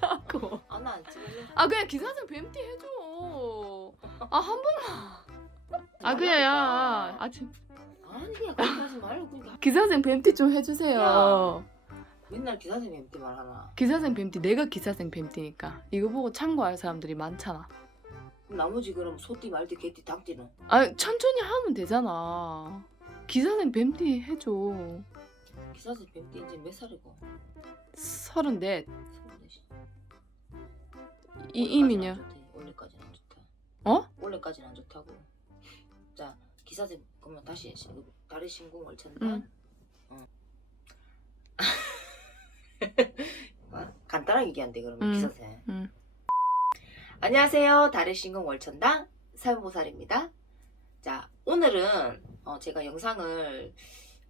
한다고. 아나안 찍을래? 아 그냥 기사생 뱀띠 해줘. 아 한 번만. 아 그냥 야. 아 진. 아니 그냥 그렇게 하지 말고 그러니까 기사생 뱀띠 좀 해주세요. 야. 맨날 기사 선생님 때 말하나 기사생 뱀띠 내가 기사생 뱀띠니까 이거 보고 참고할 사람들이 많잖아. 그럼 나머지 그럼 소띠 말띠 개띠 닭띠는 아 천천히 하면 되잖아. 기사생 뱀띠 해줘. 기사 선생님 뱀띠 이제 몇 살이고? 서른넷. 이 올해까지는 이민요. 안 좋대. 안 어? 올해까지는 안 좋다고 자 기사 선생님 그러면 다시 시- 다리 신궁 월천다 응. 어. 어? 간단하게 얘기한대 그러면 응. 기사 선생님 응. 안녕하세요 다리 신궁 월천당 사연보살입니다 자 오늘은 어, 제가 영상을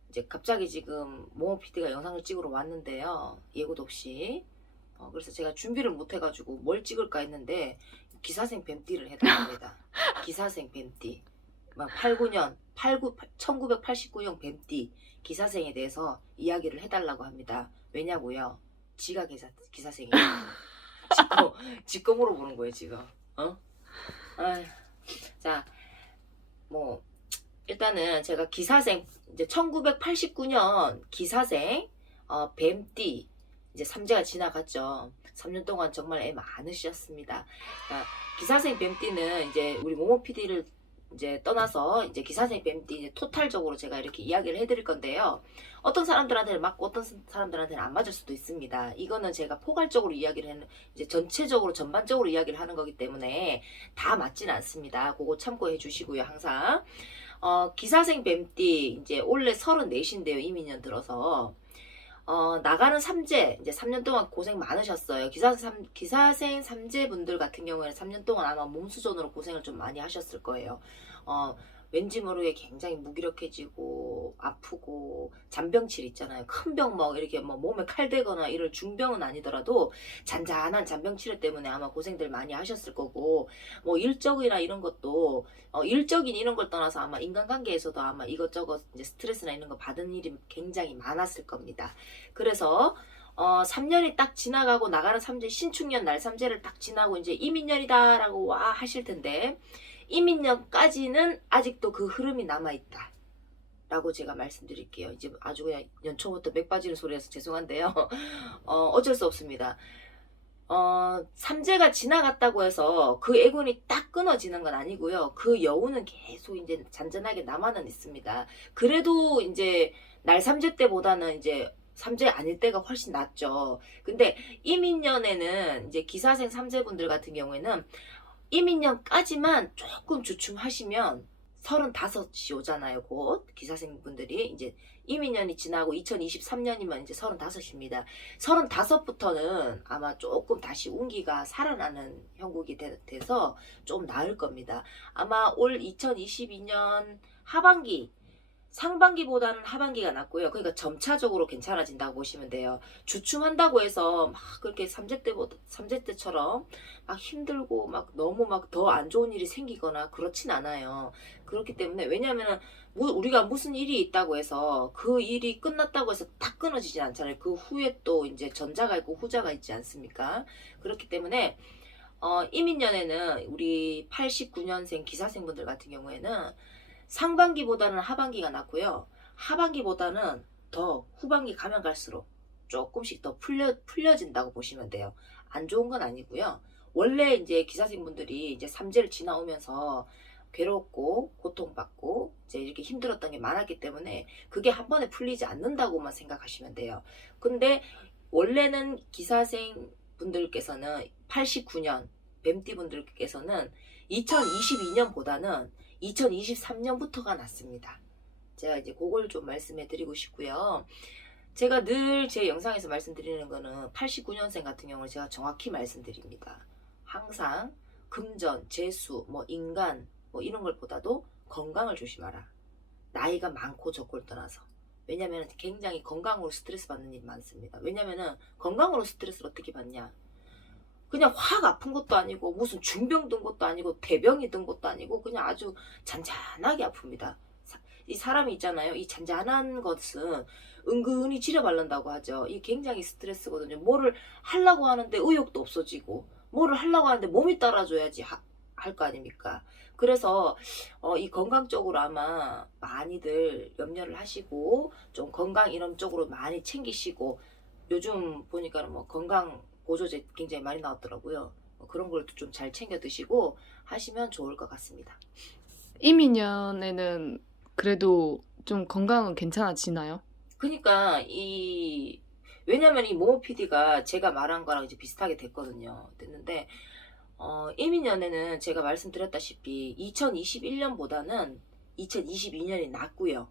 이제 갑자기 지금 모모 PD가 영상을 찍으러 왔는데요 예고도 없이 어, 그래서 제가 준비를 못 해가지고 뭘 찍을까 했는데 기사생 뱀띠를 해달랍니다. 기사생 뱀띠. 막 8, 9년 89, 1989년 뱀띠 기사생에 대해서 이야기를 해달라고 합니다. 왜냐고요? 지가 기사, 기사생이에요. 지꺼, 지꺼 물어보는 거예요 지금. 어? 아휴. 자, 뭐 일단은 제가 기사생 이제 1989년 기사생 어, 뱀띠 이제 3제가 지나갔죠. 3년 동안 정말 애 많으셨습니다. 자, 기사생 뱀띠는 이제 우리 모모 PD를 이제 떠나서 이제 기사생 뱀띠 이제 토탈적으로 제가 이렇게 이야기를 해드릴 건데요. 어떤 사람들한테는 맞고 어떤 사람들한테는 안 맞을 수도 있습니다. 이거는 제가 포괄적으로 이야기를 하는 이제 전체적으로 전반적으로 이야기를 하는 거기 때문에 다 맞지는 않습니다. 그거 참고해 주시고요, 항상. 어, 기사생 뱀띠 이제 올해 34인데요, 이민년 들어서. 어, 나가는 삼재 이제 3년 동안 고생 많으셨어요. 기사 삼, 기사생 삼재 분들 같은 경우에는 3년 동안 아마 몸수전으로 고생을 좀 많이 하셨을 거예요. 어, 왠지 모르게 굉장히 무기력해지고 아프고 잔병칠 있잖아요. 큰병뭐 이렇게 뭐 몸에 칼 대거나 이럴 중병은 아니더라도 잔잔한 잔병치레 때문에 아마 고생들 많이 하셨을 거고 뭐 일적이나 이런 것도 어, 일적인 이런 걸 떠나서 아마 인간관계에서도 아마 이것저것 이제 스트레스나 이런 거 받은 일이 굉장히 많았을 겁니다. 그래서 어, 3년이 딱 지나가고 나가는 삼재 신축년 날 삼재를 딱 지나고 이제 이민년이다라고 와 하실 텐데 이민년까지는 아직도 그 흐름이 남아 있다. 라고 제가 말씀드릴게요. 이제 아주 그냥 연초부터 맥 빠지는 소리여서 죄송한데요. 어, 어쩔 수 없습니다. 어, 삼재가 지나갔다고 해서 그 애군이 딱 끊어지는 건 아니고요. 그 여운은 계속 이제 잔잔하게 남아는 있습니다. 그래도 이제 날 삼재 때보다는 이제 삼재 아닐 때가 훨씬 낫죠. 근데 이민년에는 이제 기사생 삼재분들 같은 경우에는 이민년까지만 조금 주춤하시면 35이 오잖아요, 곧. 기사생분들이. 이제 이민년이 지나고 2023년이면 이제 35입니다. 35부터는 아마 조금 다시 운기가 살아나는 형국이 되, 돼서 좀 나을 겁니다. 아마 올 2022년 하반기, 상반기보다는 하반기가 낫고요. 그러니까 점차적으로 괜찮아진다고 보시면 돼요. 주춤한다고 해서 막 그렇게 3제 때보다 3제 때처럼 막 힘들고 막 너무 막 더 안 좋은 일이 생기거나 그렇진 않아요. 그렇기 때문에 왜냐면은 무- 우리가 무슨 일이 있다고 해서 그 일이 끝났다고 해서 딱 끊어지진 않잖아요. 그 후에 또 이제 전자가 있고 후자가 있지 않습니까? 그렇기 때문에 어, 이민년에는 우리 89년생 기사생분들 같은 경우에는 상반기보다는 하반기가 낫고요. 하반기보다는 더 후반기 가면 갈수록 조금씩 더 풀려, 풀려진다고 보시면 돼요. 안 좋은 건 아니고요. 원래 이제 기사생분들이 이제 삼재를 지나오면서 괴롭고 고통받고 이제 이렇게 힘들었던 게 많았기 때문에 그게 한 번에 풀리지 않는다고만 생각하시면 돼요. 근데 원래는 기사생 분들께서는 89년 뱀띠 분들께서는 2022년보다는 2023년부터가 낫습니다. 제가 이제 그걸 좀 말씀해 드리고 싶고요. 제가 늘 제 영상에서 말씀드리는 거는 89년생 같은 경우는 제가 정확히 말씀드립니다. 항상 금전, 재수, 뭐 인간 뭐 이런 것보다도 건강을 조심하라. 나이가 많고 적고를 떠나서. 왜냐면 굉장히 건강으로 스트레스 받는 일이 많습니다. 왜냐면은 건강으로 스트레스를 어떻게 받냐? 그냥 확 아픈 것도 아니고 무슨 중병 든 것도 아니고 대병이 든 것도 아니고 그냥 아주 잔잔하게 아픕니다. 사- 이 사람이 있잖아요. 이 잔잔한 것은 은근히 지려발른다고 하죠. 이 굉장히 스트레스거든요. 뭐를 하려고 하는데 의욕도 없어지고, 뭐를 하려고 하는데 몸이 따라줘야지 할 거 아닙니까? 그래서 어, 이 건강 쪽으로 아마 많이들 염려를 하시고 좀 건강 이런 쪽으로 많이 챙기시고 요즘 보니까 뭐 건강 보조제 굉장히 많이 나왔더라고요. 어, 그런 걸 좀 잘 챙겨 드시고 하시면 좋을 것 같습니다. 이민년에는 그래도 좀 건강은 괜찮아지나요? 그러니까 이 왜냐면 이 모모 PD가 제가 말한 거랑 이제 비슷하게 됐거든요. 됐는데 어, 이민년에는 제가 말씀드렸다시피 2021년보다는 2022년이 낫고요.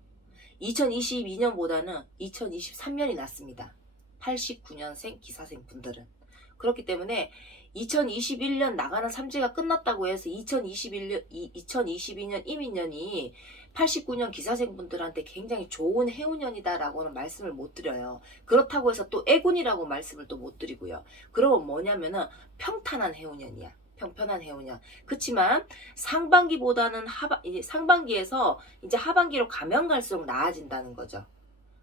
2022년보다는 2023년이 낫습니다. 89년생 기사생 분들은. 그렇기 때문에 2021년 나가는 삼재가 끝났다고 해서 2021년, 2022년 이민년이 89년 기사생 분들한테 굉장히 좋은 해운년이다라고는 말씀을 못 드려요. 그렇다고 해서 또 애군이라고 말씀을 또 못 드리고요. 그러면 뭐냐면은 평탄한 해운년이야. 평편한 해운년. 그치만 상반기보다는 하반, 이제 상반기에서 이제 하반기로 가면 갈수록 나아진다는 거죠.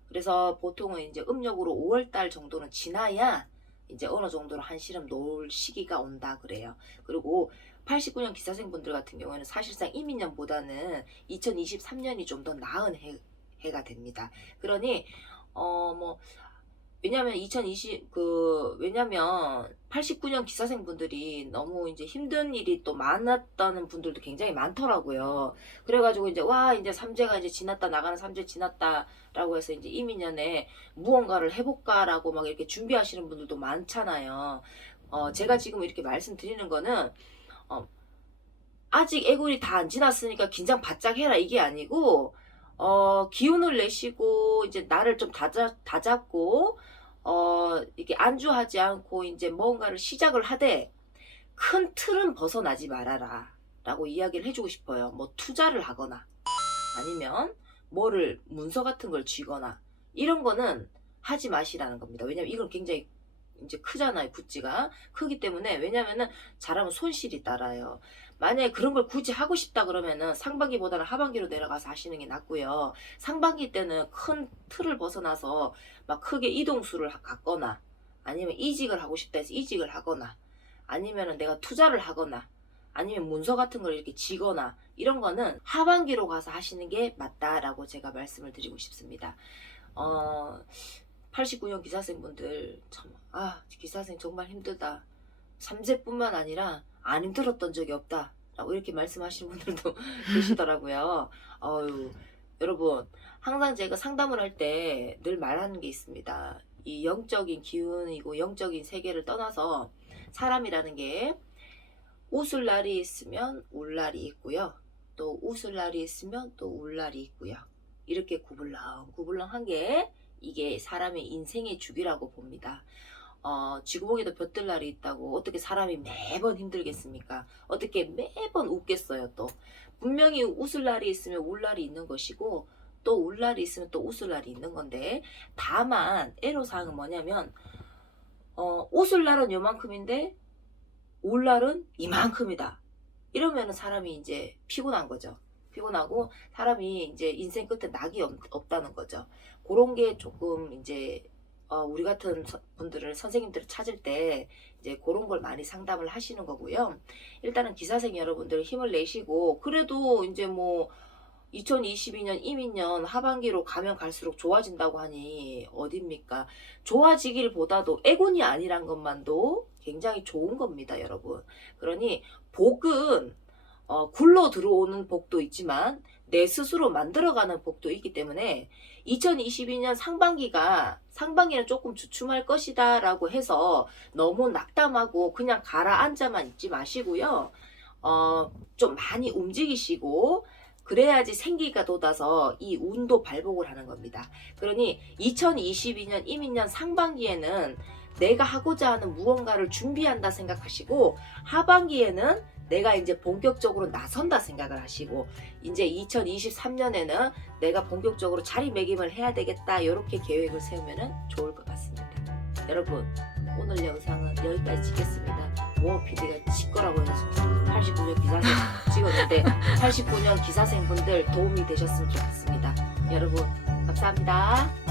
그래서 보통은 이제 음력으로 5월 달 정도는 지나야 이제 어느 정도로 한 시름 놓을 시기가 온다 그래요. 그리고 89년 기사생분들 같은 경우에는 사실상 이민년보다는 2023년이 좀 더 나은 해, 해가 됩니다. 그러니 어 뭐 왜냐면 2020 그 왜냐면 89년 기사생 분들이 너무 이제 힘든 일이 또 많았다는 분들도 굉장히 많더라고요. 그래가지고 이제 와 이제 삼재가 이제 지났다 나가는 삼재 지났다라고 해서 이제 이민년에 무언가를 해볼까라고 막 이렇게 준비하시는 분들도 많잖아요. 어 제가 지금 이렇게 말씀드리는 거는 어 아직 애군이 다 안 지났으니까 긴장 바짝 해라 이게 아니고 어 기운을 내시고 이제 나를 좀 다잡 다잡고 어 이렇게 안주하지 않고 이제 뭔가를 시작을 하되 큰 틀은 벗어나지 말아라 라고 이야기를 해주고 싶어요. 뭐 투자를 하거나 아니면 뭐를 문서 같은 걸 쥐거나 이런 거는 하지 마시라는 겁니다. 왜냐면 이건 굉장히 이제 크잖아요, 부찌가. 크기 때문에, 왜냐면은 잘하면 손실이 따라요. 만약에 그런 걸 굳이 하고 싶다 그러면은 상반기보다는 하반기로 내려가서 하시는 게 낫고요. 상반기 때는 큰 틀을 벗어나서 막 크게 이동수를 하- 갖거나 아니면 이직을 하고 싶다 해서 이직을 하거나 아니면은 내가 투자를 하거나 아니면 문서 같은 걸 이렇게 지거나 이런 거는 하반기로 가서 하시는 게 맞다라고 제가 말씀을 드리고 싶습니다. 어, 89년 기사생분들 참, 아, 기사생 정말 힘들다. 삼재뿐만 아니라 안 힘들었던 적이 없다. 라고 이렇게 말씀하시는 분들도 계시더라고요. 어유 여러분, 항상 제가 상담을 할 때 늘 말하는 게 있습니다. 이 영적인 기운이고 영적인 세계를 떠나서 사람이라는 게 웃을 날이 있으면 울 날이 있고요. 또 웃을 날이 있으면 또 울 날이 있고요. 이렇게 구불렁 구불렁한 게 이게 사람의 인생의 주기라고 봅니다. 어, 지구봉에도 볕들 날이 있다고 어떻게 사람이 매번 힘들겠습니까? 어떻게 매번 웃겠어요 또. 분명히 웃을 날이 있으면 울 날이 있는 것이고 또 울 날이 있으면 또 웃을 날이 있는 건데 다만 애로사항은 뭐냐면 어, 웃을 날은 요만큼인데 울 날은 이만큼이다. 이러면 사람이 이제 피곤한 거죠. 피곤하고 사람이 이제 인생 끝에 낙이 없, 없다는 거죠. 그런 게 조금 이제 어, 우리 같은 서- 분들을 선생님들을 찾을 때 이제 그런 걸 많이 상담을 하시는 거고요. 일단은 기사생 여러분들 힘을 내시고 그래도 이제 뭐 2022년 이민년 하반기로 가면 갈수록 좋아진다고 하니 어딥니까? 좋아지길 보다도 애군이 아니란 것만도 굉장히 좋은 겁니다, 여러분. 그러니 복은 어, 굴러 들어오는 복도 있지만 내 스스로 만들어가는 복도 있기 때문에 2022년 상반기가 상반기는 조금 주춤할 것이다 라고 해서 너무 낙담하고 그냥 가라앉아만 있지 마시고요. 어, 좀 많이 움직이시고 그래야지 생기가 돋아서 이 운도 발복을 하는 겁니다. 그러니 2022년 이민년 상반기에는 내가 하고자 하는 무언가를 준비한다 생각하시고 하반기에는 내가 이제 본격적으로 나선다 생각을 하시고 이제 2023년에는 내가 본격적으로 자리매김을 해야 되겠다 이렇게 계획을 세우면 좋을 것 같습니다. 여러분 오늘 영상은 여기까지 찍겠습니다. 모모 PD가 시끄라고 해서 89년 기사생 찍었는데 89년 기사생분들 도움이 되셨으면 좋겠습니다. 여러분 감사합니다.